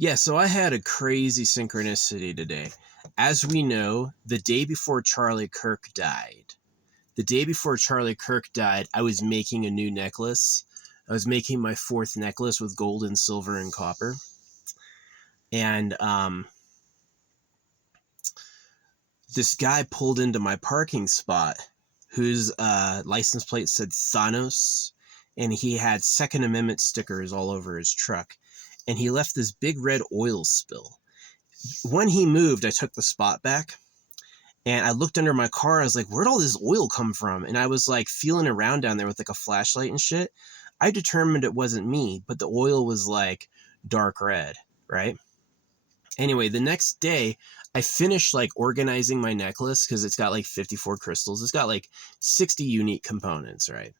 Yeah, so I had a crazy synchronicity today. As we know, the day before Charlie Kirk died, I was making a new necklace. I was making my fourth necklace with gold and silver and copper. And this guy pulled into my parking spot whose license plate said Thanos, and he had Second Amendment stickers all over his truck. And he left this big red oil spill. When he moved, I took the spot back. And I looked under my car. I was like, where'd all this oil come from? And I was like feeling around down there with like a flashlight and shit. I determined it wasn't me, but the oil was like dark red, right? Anyway, the next day, I finished like organizing my necklace because it's got like 54 crystals. It's got like 60 unique components, right?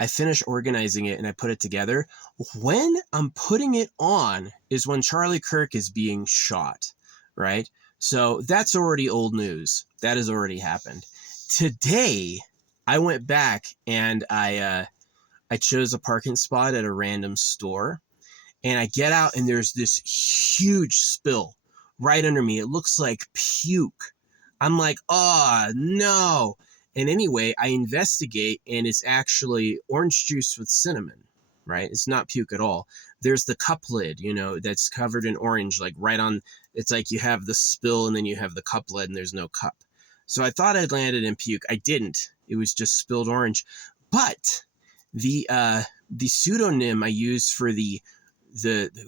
I finished organizing it and I put it together. When I'm putting it on is when Charlie Kirk is being shot, right? So that's already old news. That has already happened. Today, I went back and I chose a parking spot at a random store. And I get out and there's this huge spill right under me. It looks like puke. I'm like, oh, no. And anyway, I investigate and it's actually orange juice with cinnamon, right? It's not puke at all. There's the cup lid, that's covered in orange, like right on. It's like you have the spill and then you have the cup lid and there's no cup. So I thought I'd landed in puke. I didn't. It was just spilled orange. But the pseudonym I use for the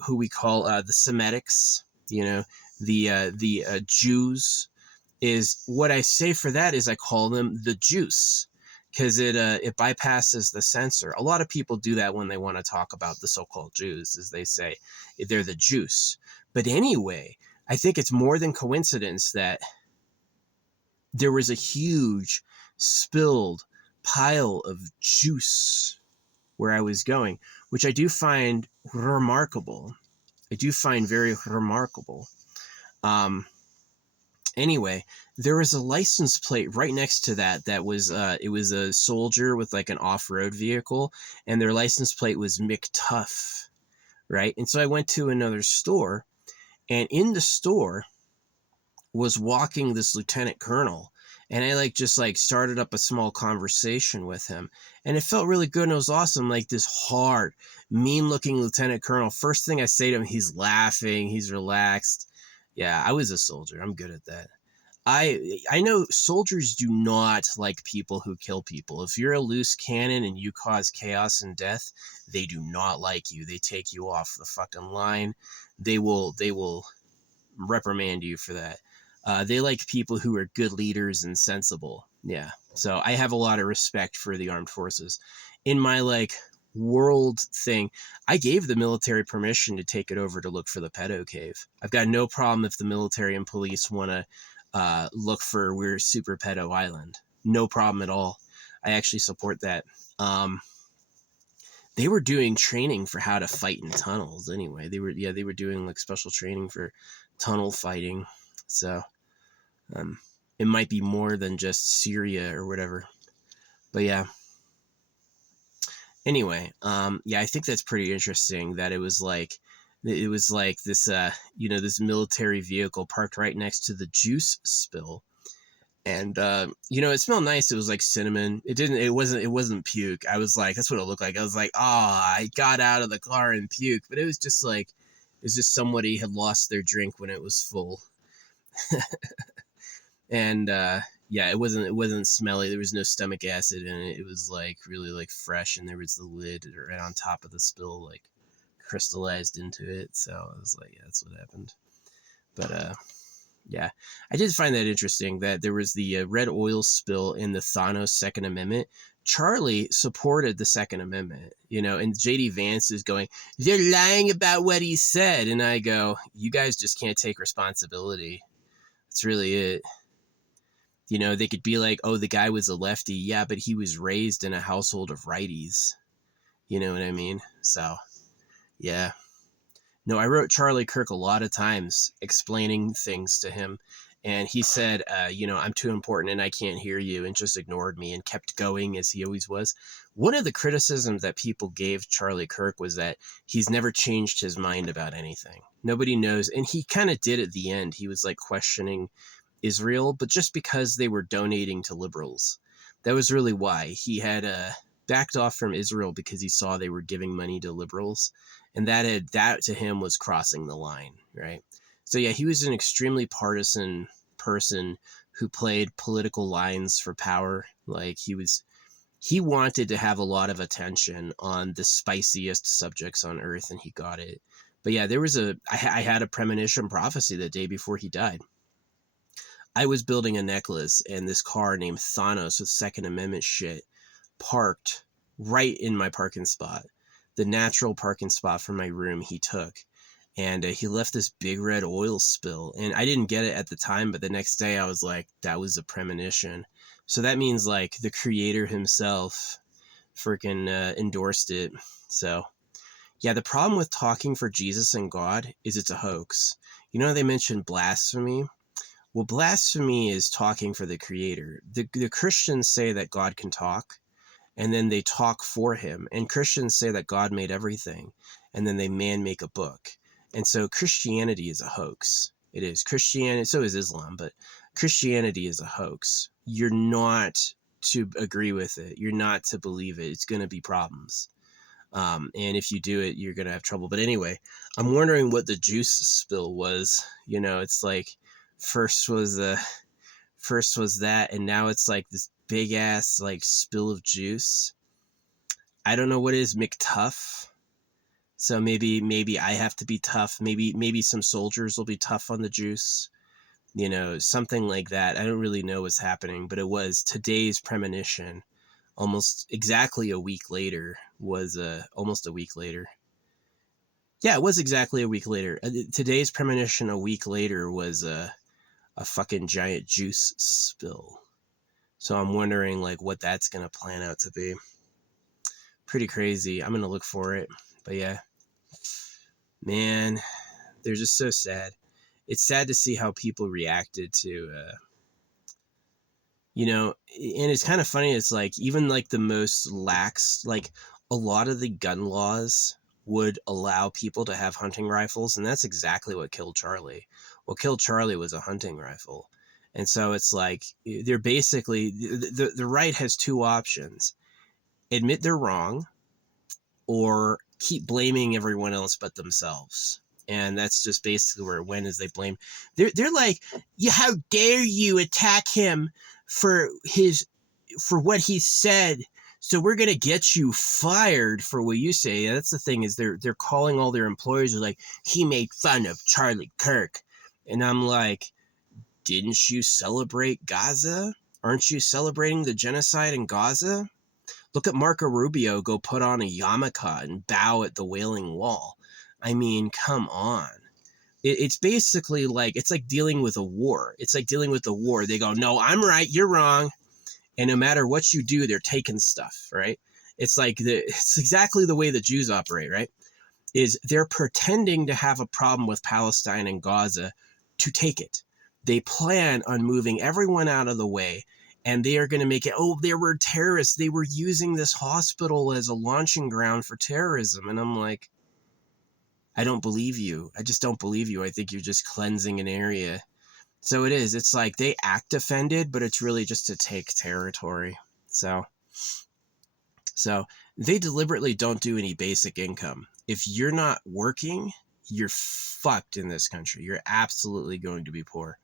who we call the Semitics, the Jews, is what I say for that is I call them the juice, because it bypasses the censor. A lot of people do that when they want to talk about the so-called Jews, as they say they're the juice. But anyway, I think it's more than coincidence that there was a huge spilled pile of juice where I was going, which I do find remarkable. I do find very remarkable. Anyway, there was a license plate right next to that was it was a soldier with like an off-road vehicle, and their license plate was McTuff, right? And so I went to another store, and in the store was walking this lieutenant colonel, and I just started up a small conversation with him, and it felt really good and it was awesome. Like this hard, mean-looking lieutenant colonel. First thing I say to him, he's laughing, he's relaxed. Yeah, I was a soldier. I'm good at that. I know soldiers do not like people who kill people. If you're a loose cannon and you cause chaos and death, they do not like you. They take you off the fucking line. They will reprimand you for that. They like people who are good leaders and sensible. Yeah. So I have a lot of respect for the armed forces. In my world thing, I gave the military permission to take it over to look for the pedo cave. I've got no problem if the military and police want to look for We're Super Pedo Island. No problem at all. I actually support that. They were doing training for how to fight in tunnels anyway. They were doing special training for tunnel fighting. So it might be more than just Syria or whatever. But yeah. Anyway, I think that's pretty interesting that it was like this, this military vehicle parked right next to the juice spill. And, it smelled nice. It was like cinnamon. It wasn't puke. I was like, that's what it looked like. I was like, I got out of the car and puke, but it was just somebody had lost their drink when it was full. And, it wasn't smelly. There was no stomach acid in it. It was really fresh, and there was the lid right on top of the spill, crystallized into it. So I was like, yeah, that's what happened. But I did find that interesting that there was the red oil spill in the Thanos Second Amendment. Charlie supported the Second Amendment, and JD Vance is going, they're lying about what he said. And I go, you guys just can't take responsibility. That's really it. They could be like, oh, the guy was a lefty. Yeah, but he was raised in a household of righties. You know what I mean? So, yeah. No, I wrote Charlie Kirk a lot of times explaining things to him. And he said, I'm too important and I can't hear you, and just ignored me and kept going as he always was. One of the criticisms that people gave Charlie Kirk was that he's never changed his mind about anything. Nobody knows. And he kind of did at the end. He was like questioning Israel, but just because they were donating to liberals. That was really why. He had backed off from Israel because he saw they were giving money to liberals. And that to him was crossing the line, right? So yeah, he was an extremely partisan person who played political lines for power. Like he wanted to have a lot of attention on the spiciest subjects on earth, and he got it. But yeah, I had a premonition prophecy the day before he died. I was building a necklace, and this car named Thanos with Second Amendment shit parked right in my parking spot. The natural parking spot for my room he took. And he left this big red oil spill. And I didn't get it at the time, but the next day I was like, that was a premonition. So that means like the creator himself freaking endorsed it. So yeah, the problem with talking for Jesus and God is it's a hoax. You know, they mentioned blasphemy. Well, blasphemy is talking for the creator. The Christians say that God can talk, and then they talk for him. And Christians say that God made everything, and then they make a book. And so Christianity is a hoax. It is. Christianity, so is Islam, but Christianity is a hoax. You're not to agree with it. You're not to believe it. It's going to be problems. And if you do it, you're going to have trouble. But anyway, I'm wondering what the juice spill was. You know, it's like first was that, and now it's like this big ass like spill of juice. I don't know what it is, McTuff. So maybe I have to be tough. Maybe some soldiers will be tough on the juice. You know, something like that. I don't really know what's happening, but it was today's premonition. Almost exactly a week later was almost a week later. Yeah, it was exactly a week later. Today's premonition a week later was a fucking giant juice spill. So I'm wondering like what that's gonna plan out to be. Pretty crazy. I'm gonna look for it. But yeah. Man, they're just so sad. It's sad to see how people reacted to, and it's kind of funny. It's like, even like the most lax, like a lot of the gun laws would allow people to have hunting rifles. And that's exactly what killed Charlie. What killed Charlie was a hunting rifle. And so it's like, they're basically, the right has two options: admit they're wrong, or keep blaming everyone else but themselves. And that's just basically where it went, is they blame. They're like, yeah, how dare you attack him for what he said? So we're gonna get you fired for what you say. That's the thing, is they're calling all their employers, are like, he made fun of Charlie Kirk. And I'm like, didn't you celebrate Gaza? Aren't you celebrating the genocide in Gaza? Look at Marco Rubio go put on a yarmulke and bow at the Wailing Wall. I mean, come on. It's basically like, it's like dealing with a war. It's like dealing with the war. They go, no, I'm right, you're wrong. And no matter what you do, they're taking stuff, right? It's like, it's exactly the way the Jews operate, right? Is they're pretending to have a problem with Palestine and Gaza to take it. They plan on moving everyone out of the way, and they are going to make it, oh, there were terrorists. They were using this hospital as a launching ground for terrorism. And I'm like, I don't believe you. I just don't believe you. I think you're just cleansing an area. So it is. It's like they act offended, but it's really just to take territory. So they deliberately don't do any basic income. If you're not working, you're fucked in this country. You're absolutely going to be poor.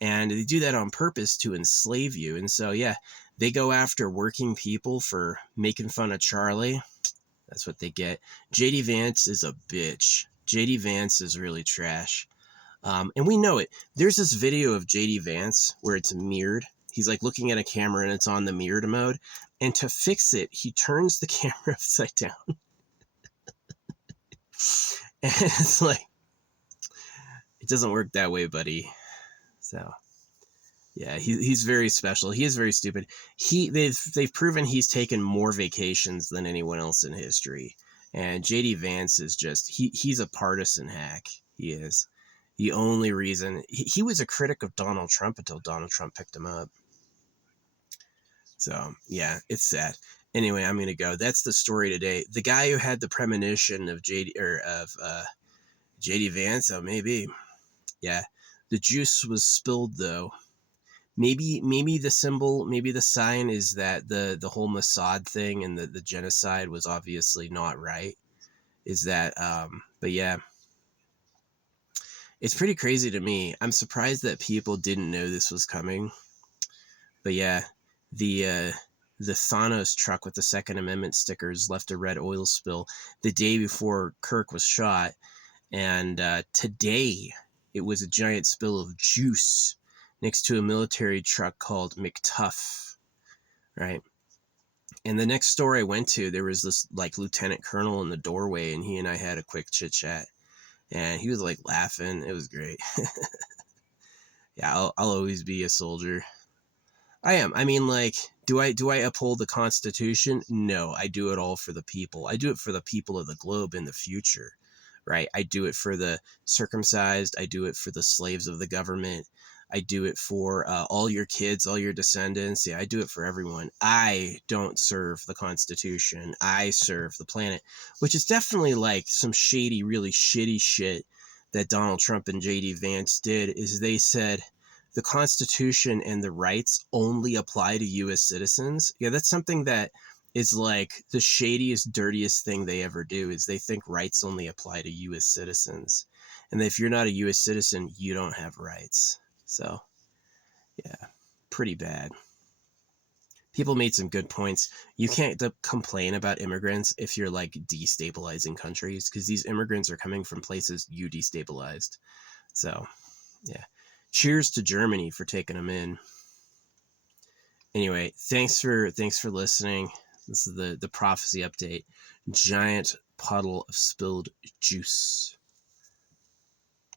And they do that on purpose to enslave you. And so, yeah, they go after working people for making fun of Charlie. That's what they get. JD Vance is a bitch. JD Vance is really trash. And we know it. There's this video of JD Vance where it's mirrored. He's like looking at a camera and it's on the mirrored mode. And to fix it, he turns the camera upside down. And it's like, it doesn't work that way, buddy. So, yeah, he's very special. He is very stupid. They've proven he's taken more vacations than anyone else in history. And JD Vance is just, he's a partisan hack. He is. The only reason he was a critic of Donald Trump until Donald Trump picked him up. So yeah, it's sad. Anyway, I'm gonna go. That's the story today. The guy who had the premonition of JD Vance, oh maybe, yeah. The juice was spilled though. Maybe the symbol, maybe the sign is that the whole Mossad thing and the genocide was obviously not right. Is that but yeah, it's pretty crazy to me. I'm surprised that people didn't know this was coming. But yeah, the Thanos truck with the Second Amendment stickers left a red oil spill the day before Kirk was shot, and today it was a giant spill of juice next to a military truck called McTuff, right? And the next store I went to, there was this like lieutenant colonel in the doorway, and he and I had a quick chit chat, and he was like laughing. It was great. Yeah, I'll always be a soldier. I am. I mean, like, do I uphold the Constitution? No, I do it all for the people. I do it for the people of the globe in the future, right? I do it for the circumcised. I do it for the slaves of the government. I do it for all your kids, all your descendants. Yeah, I do it for everyone. I don't serve the Constitution. I serve the planet, which is definitely like some shady, really shitty shit that Donald Trump and JD Vance did. Is they said the Constitution and the rights only apply to U.S. citizens. Yeah, that's something that is like the shadiest, dirtiest thing they ever do. Is they think rights only apply to U.S. citizens, and if you're not a U.S. citizen, you don't have rights. So, yeah, pretty bad. People made some good points. You can't complain about immigrants if you're like destabilizing countries, because these immigrants are coming from places you destabilized. So, yeah. Cheers to Germany for taking them in. Anyway, thanks for listening. This is the prophecy update. Giant puddle of spilled juice.